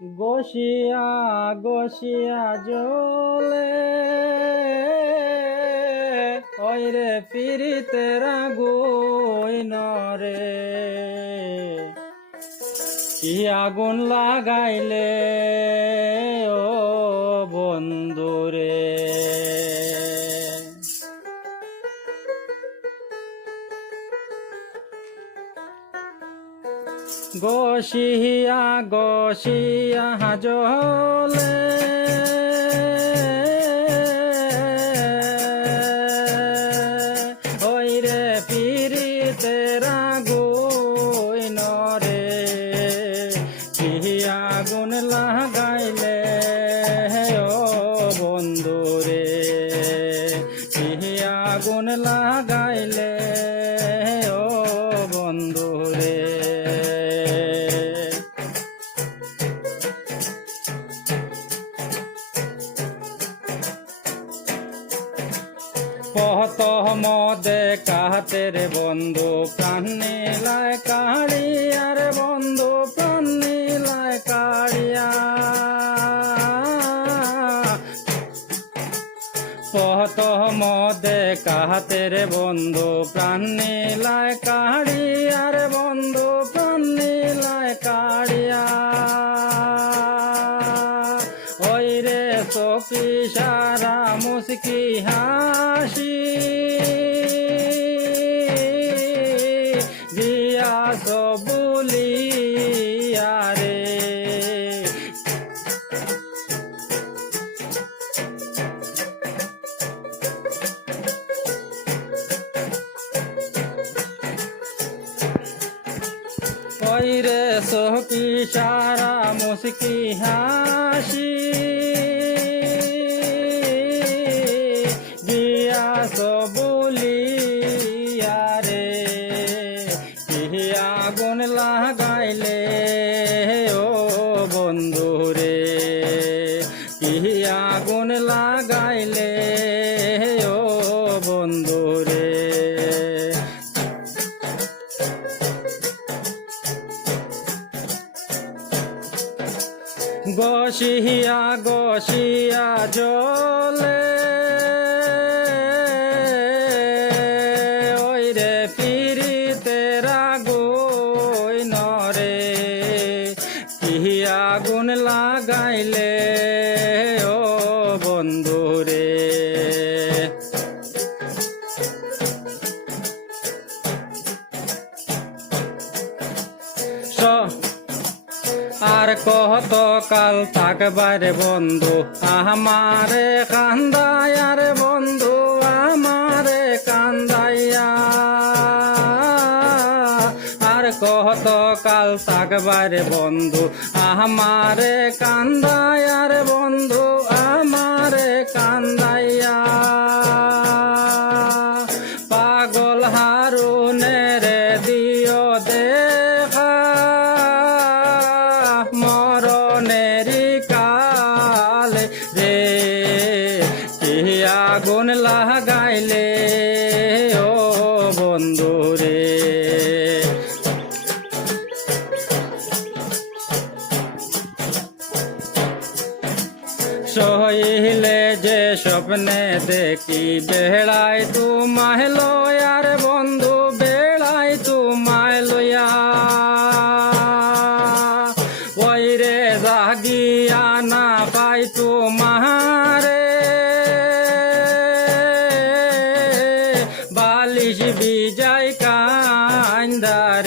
গসিয়া গসিয়া জলে ওইরে পিরিতের আগুন রে কি আগুন লাগাইলে ও বন্ধুরে গসিয়া গসিয়া জলে ওইরে পিরিতের আগুন রে কি আগুন লাগাইলে ও বন্ধুরে কি আগুন লাগাইলে ও বন্ধুরে কত মদে কাহাতের বন্ধু প্রাণ নীলায় কাড়িয়ার বন্ধু প্রাণ নীলায় কাড়িয়া কত মদে কাহাতের বন্ধু প্রাণ নীলায় কাড়িয়ার বন্ধু প্রাণ নীলায় কাড়িয়া ওই রে সখী সারা মুস্কি হাসি গিয়াস বলিয়া রে ওই রে সখী সারা মুস্কি হাসি গিয়াস বলিয়া রে কি আগুন লাগাইলে ও বন্ধুরে কি আগুন লাগাইলে ও বন্ধুরে গসিয়া গসিয়া জলে ওইরে পিরিতের আগুন রে কি আগুন লাগাইলে ও বন্ধুরে আর কত কাল থাকবার বন্ধু আমারে কান্দায়ার বন্ধু আমারে কান্দাইয়া আর কত কাল থাকবার বন্ধু আমারে কান্দায়ার বন্ধু আমারে কান্দাইয়া পাগল হারুনের দিও দেখা মরণেরি কাল রে কি আগুন লাগাইলে ও বন্ধুরে সহিলে যে স্বপ্নে দেখি বেড়াই তোমায় লয়ার বন্ধু বেড়াই তোমায় লয়া ওই রে জাগিয়া না পাই তোমারে বালিশ বিজাই কান্দার